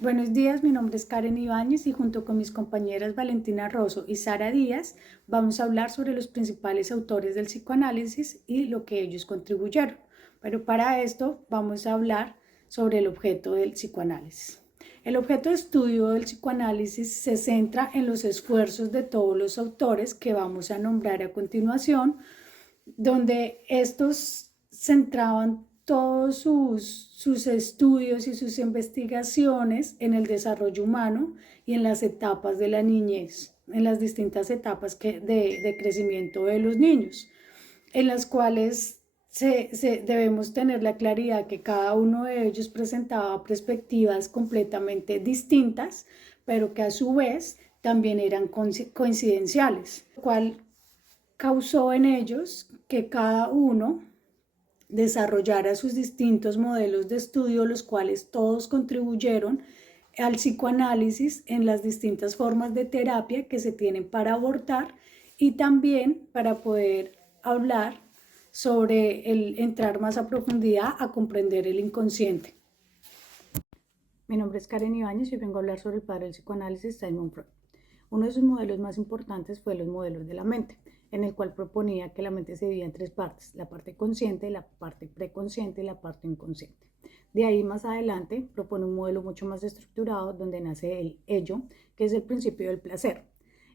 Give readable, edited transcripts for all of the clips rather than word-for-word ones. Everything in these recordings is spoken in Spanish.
Buenos días, mi nombre es Karen Ibáñez y junto con mis compañeras Valentina Rosso y Sara Díaz vamos a hablar sobre los principales autores del psicoanálisis y lo que ellos contribuyeron. Pero para esto vamos a hablar sobre el objeto del psicoanálisis. El objeto de estudio del psicoanálisis se centra en los esfuerzos de todos los autores que vamos a nombrar a continuación, donde estos centraban todos sus estudios y sus investigaciones en el desarrollo humano y en las etapas de la niñez, en las distintas etapas de crecimiento de los niños, en las cuales debemos tener la claridad que cada uno de ellos presentaba perspectivas completamente distintas, pero que a su vez también eran coincidenciales, lo cual causó en ellos que cada uno desarrollara sus distintos modelos de estudio, los cuales todos contribuyeron al psicoanálisis en las distintas formas de terapia que se tienen para abordar y también para poder hablar sobre entrar más a profundidad a comprender el inconsciente. Mi nombre es Karen Ibáñez y vengo a hablar sobre el padre del psicoanálisis, Sigmund Freud. Uno de sus modelos más importantes fue los modelos de la mente, en el cual proponía que la mente se dividía en tres partes: la parte consciente, la parte preconsciente y la parte inconsciente. De ahí más adelante propone un modelo mucho más estructurado donde nace el ello, que es el principio del placer.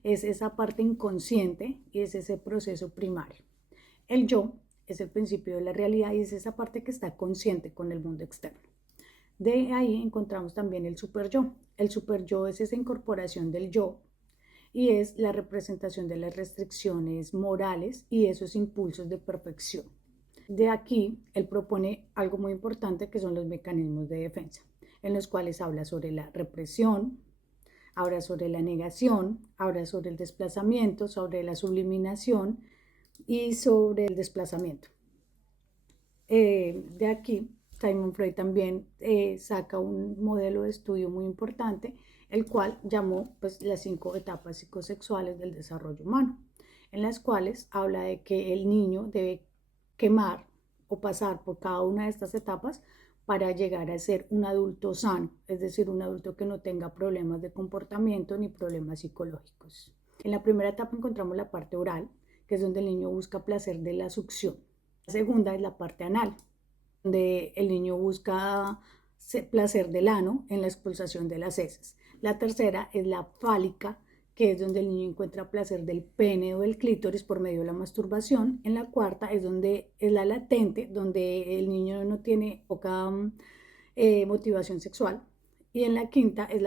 Es esa parte inconsciente y es ese proceso primario. El yo es el principio de la realidad y es esa parte que está consciente con el mundo externo. De ahí encontramos también el superyo. El superyo es esa incorporación del yo y es la representación de las restricciones morales y esos impulsos de perfección. De aquí, él propone algo muy importante que son los mecanismos de defensa, en los cuales habla sobre la represión, habla sobre la negación, habla sobre el desplazamiento, sobre la subliminación y sobre el desplazamiento. De aquí, Sigmund Freud también saca un modelo de estudio muy importante, el cual llamó las 5 etapas psicosexuales del desarrollo humano, en las cuales habla de que el niño debe quemar o pasar por cada una de estas etapas para llegar a ser un adulto sano, es decir, un adulto que no tenga problemas de comportamiento ni problemas psicológicos. En la primera etapa encontramos la parte oral, que es donde el niño busca placer de la succión. La segunda es la parte anal, donde el niño busca placer del ano en la expulsación de las heces. La tercera es la fálica, que es donde el niño encuentra placer del pene o del clítoris por medio de la masturbación. En la cuarta es la latente, donde el niño no tiene poca motivación sexual. Y en la quinta es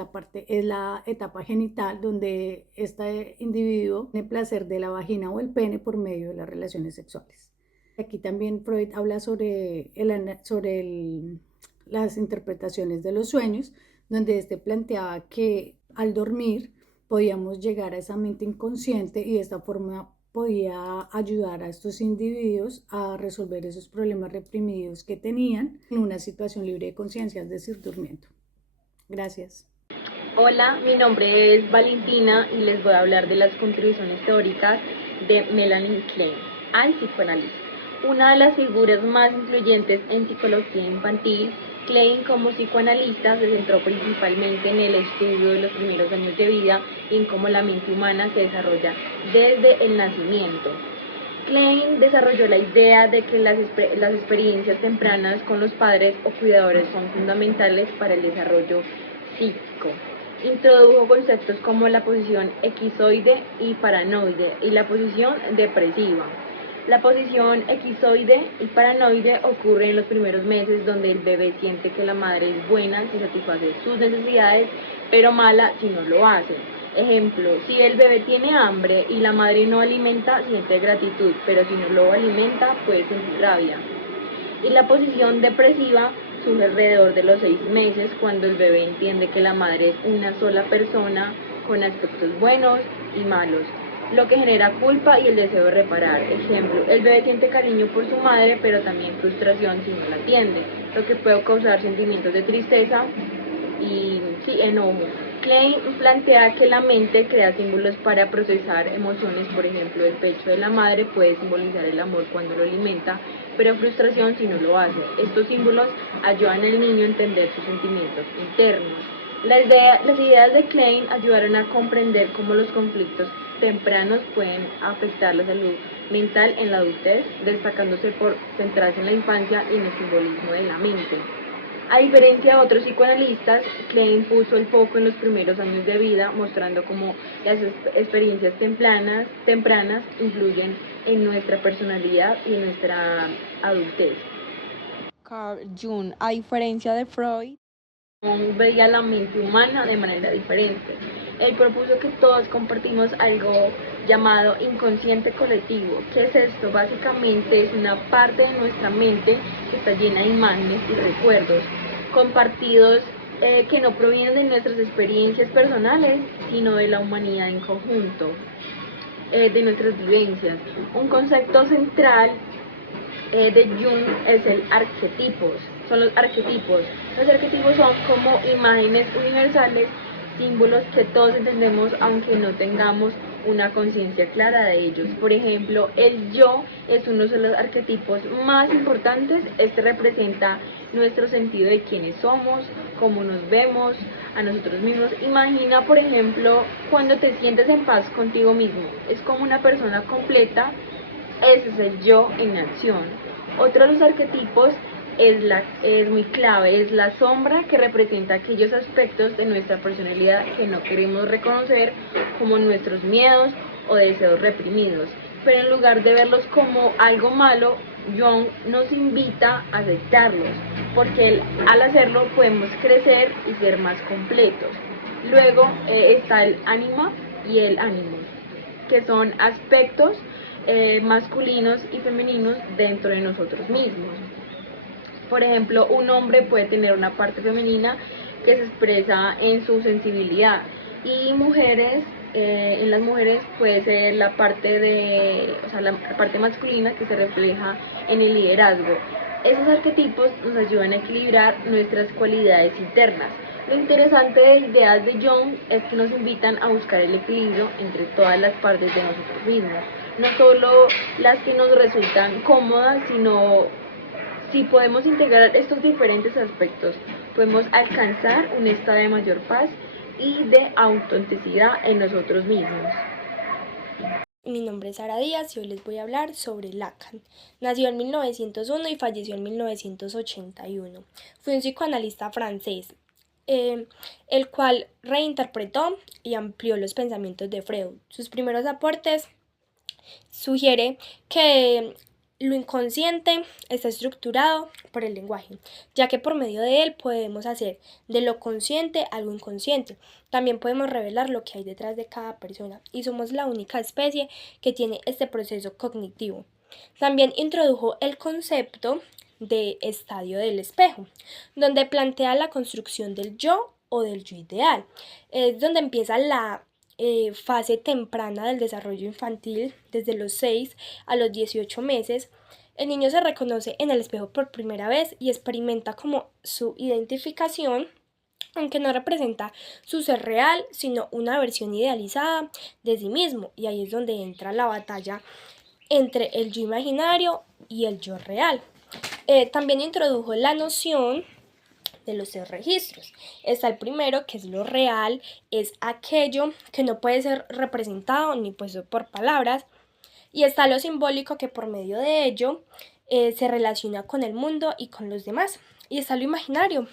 la etapa genital, donde este individuo tiene placer de la vagina o el pene por medio de las relaciones sexuales. Aquí también Freud habla sobre las interpretaciones de los sueños, donde planteaba que al dormir podíamos llegar a esa mente inconsciente y de esta forma podía ayudar a estos individuos a resolver esos problemas reprimidos que tenían en una situación libre de conciencia, es decir, durmiendo. Gracias. Hola, mi nombre es Valentina y les voy a hablar de las contribuciones teóricas de Melanie Klein al psicoanálisis. Una de las figuras más influyentes en psicología infantil, Klein como psicoanalista se centró principalmente en el estudio de los primeros años de vida y en cómo la mente humana se desarrolla desde el nacimiento. Klein desarrolló la idea de que las experiencias tempranas con los padres o cuidadores son fundamentales para el desarrollo psíquico. Introdujo conceptos como la posición equizoide y paranoide y la posición depresiva. La posición equizoide y paranoide ocurre en los primeros meses, donde el bebé siente que la madre es buena si satisface sus necesidades, pero mala si no lo hace. Ejemplo, si el bebé tiene hambre y la madre no alimenta, siente gratitud, pero si no lo alimenta, puede sentir rabia. Y la posición depresiva surge alrededor de los 6 meses, cuando el bebé entiende que la madre es una sola persona con aspectos buenos y malos, lo que genera culpa y el deseo de reparar. Ejemplo, el bebé siente cariño por su madre, pero también frustración si no la atiende, lo que puede causar sentimientos de tristeza y enojo. Klein plantea que la mente crea símbolos para procesar emociones. Por ejemplo, el pecho de la madre puede simbolizar el amor cuando lo alimenta, pero frustración si no lo hace. Estos símbolos ayudan al niño a entender sus sentimientos internos. Las ideas de Klein ayudaron a comprender cómo los conflictos tempranos pueden afectar la salud mental en la adultez, destacándose por centrarse en la infancia y en el simbolismo de la mente. A diferencia de otros psicoanalistas, Klein puso el foco en los primeros años de vida, mostrando cómo las experiencias tempranas influyen en nuestra personalidad y en nuestra adultez. Carl Jung, a diferencia de Freud, Veía la mente humana de manera diferente. Él propuso que todos compartimos algo llamado inconsciente colectivo. ¿Qué es esto? Básicamente es una parte de nuestra mente que está llena de imágenes y recuerdos compartidos que no provienen de nuestras experiencias personales, sino de la humanidad en conjunto, de nuestras vivencias. Un concepto central de Jung es el arquetipos. Son los arquetipos. Los arquetipos son como imágenes universales, símbolos que todos entendemos aunque no tengamos una conciencia clara de ellos. Por ejemplo, el yo es uno de los arquetipos más importantes. Este representa nuestro sentido de quiénes somos, cómo nos vemos a nosotros mismos. Imagina, por ejemplo, cuando te sientes en paz contigo mismo. Es como una persona completa. Ese es el yo en acción. Otro de los arquetipos es muy clave, es la sombra, que representa aquellos aspectos de nuestra personalidad que no queremos reconocer, como nuestros miedos o deseos reprimidos. Pero en lugar de verlos como algo malo, Jung nos invita a aceptarlos, porque al hacerlo podemos crecer y ser más completos. Luego está el ánima y el ánimo, que son aspectos masculinos y femeninos dentro de nosotros mismos. Por ejemplo, un hombre puede tener una parte femenina que se expresa en su sensibilidad, y en las mujeres puede ser la parte masculina, que se refleja en el liderazgo. Esos arquetipos nos ayudan a equilibrar nuestras cualidades internas. Lo interesante de ideas de Jung es que nos invitan a buscar el equilibrio entre todas las partes de nosotros mismos, no solo las que nos resultan cómodas, sino si podemos integrar estos diferentes aspectos, podemos alcanzar un estado de mayor paz y de autenticidad en nosotros mismos. Mi nombre es Sara Díaz y hoy les voy a hablar sobre Lacan. Nació en 1901 y falleció en 1981. Fue un psicoanalista francés, el cual reinterpretó y amplió los pensamientos de Freud. Sus primeros aportes sugiere que lo inconsciente está estructurado por el lenguaje, ya que por medio de él podemos hacer de lo consciente algo inconsciente. También podemos revelar lo que hay detrás de cada persona, y somos la única especie que tiene este proceso cognitivo. También introdujo el concepto de estadio del espejo, donde plantea la construcción del yo o del yo ideal. Es donde empieza la fase temprana del desarrollo infantil, desde los 6 a los 18 meses. El niño se reconoce en el espejo por primera vez y experimenta como su identificación, aunque no representa su ser real, sino una versión idealizada de sí mismo. Y ahí es donde entra la batalla entre el yo imaginario y el yo real. También introdujo la noción de los 6 registros. Está el primero, que es lo real, es aquello que no puede ser representado ni puesto por palabras, y está lo simbólico, que por medio de ello se relaciona con el mundo y con los demás, y está lo imaginario,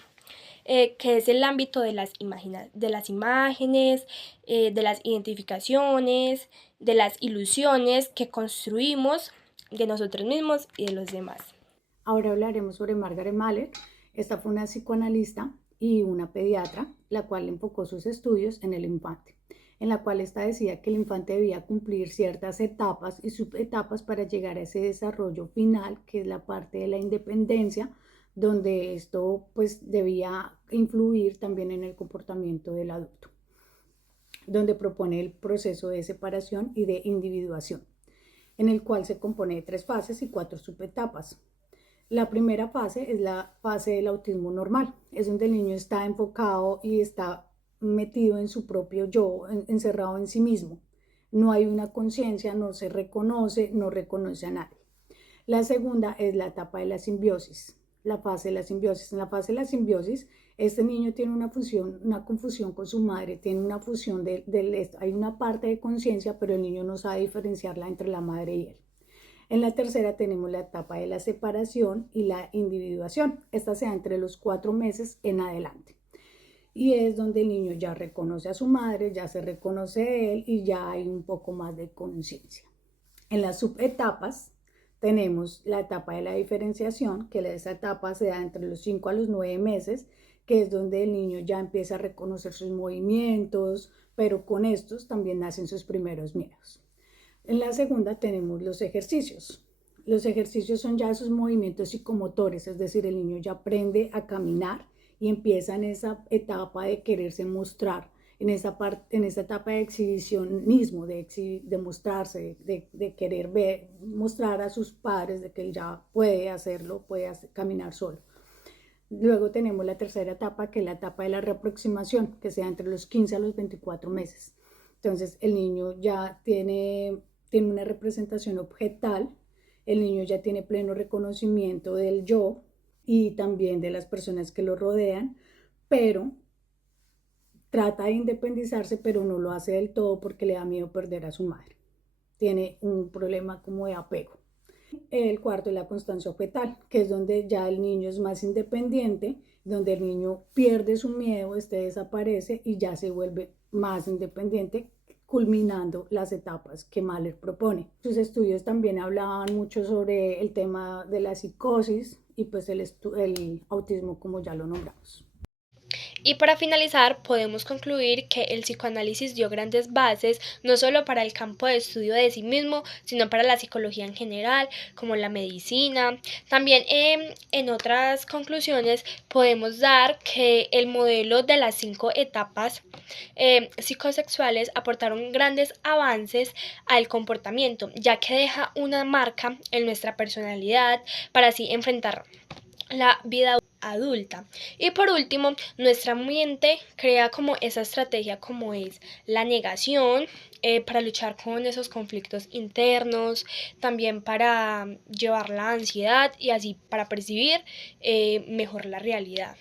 que es el ámbito de las imágenes, de las identificaciones, de las ilusiones que construimos de nosotros mismos y de los demás. Ahora hablaremos sobre Margaret Mahler. Esta fue una psicoanalista y una pediatra, la cual enfocó sus estudios en el infante, en la cual esta decía que el infante debía cumplir ciertas etapas y subetapas para llegar a ese desarrollo final, que es la parte de la independencia, donde esto pues debía influir también en el comportamiento del adulto, donde propone el proceso de separación y de individuación, en el cual se compone de 3 fases y 4 subetapas. La primera fase es la fase del autismo normal, es donde el niño está enfocado y está metido en su propio yo, encerrado en sí mismo. No hay una conciencia, no se reconoce, no reconoce a nadie. La segunda es la etapa de la simbiosis, la fase de la simbiosis. En la fase de la simbiosis, Este niño tiene una confusión con su madre, tiene una fusión hay una parte de conciencia, pero el niño no sabe diferenciarla entre la madre y él. En la tercera tenemos la etapa de la separación y la individuación. Esta se da entre los 4 meses en adelante. Y es donde el niño ya reconoce a su madre, ya se reconoce él y ya hay un poco más de conciencia. En las subetapas tenemos la etapa de la diferenciación, que esa etapa se da entre los 5 a los 9 meses, que es donde el niño ya empieza a reconocer sus movimientos, pero con estos también nacen sus primeros miedos. En la segunda tenemos los ejercicios. Los ejercicios son ya esos movimientos psicomotores, es decir, el niño ya aprende a caminar y empieza en esa etapa de quererse mostrar, en esa etapa de exhibicionismo, de mostrarse, de querer mostrar a sus padres de que él ya puede hacerlo, caminar solo. Luego tenemos la tercera etapa, que es la etapa de la reaproximación, que se da entre los 15 a los 24 meses. Entonces el niño ya tiene una representación objetal, el niño ya tiene pleno reconocimiento del yo y también de las personas que lo rodean, pero trata de independizarse, pero no lo hace del todo porque le da miedo perder a su madre. Tiene un problema como de apego. El cuarto es la constancia objetal, que es donde ya el niño es más independiente, donde el niño pierde su miedo, desaparece y ya se vuelve más independiente, culminando las etapas que Mahler propone. Sus estudios también hablaban mucho sobre el tema de la psicosis y pues el autismo, como ya lo nombramos. Y para finalizar, podemos concluir que el psicoanálisis dio grandes bases no solo para el campo de estudio de sí mismo, sino para la psicología en general, como la medicina. También en otras conclusiones podemos dar que el modelo de las 5 etapas psicosexuales aportaron grandes avances al comportamiento, ya que deja una marca en nuestra personalidad para así enfrentar la vida adulta. Y por último, nuestra mente crea como esa estrategia como es la negación, para luchar con esos conflictos internos, también para llevar la ansiedad y así para percibir mejor la realidad.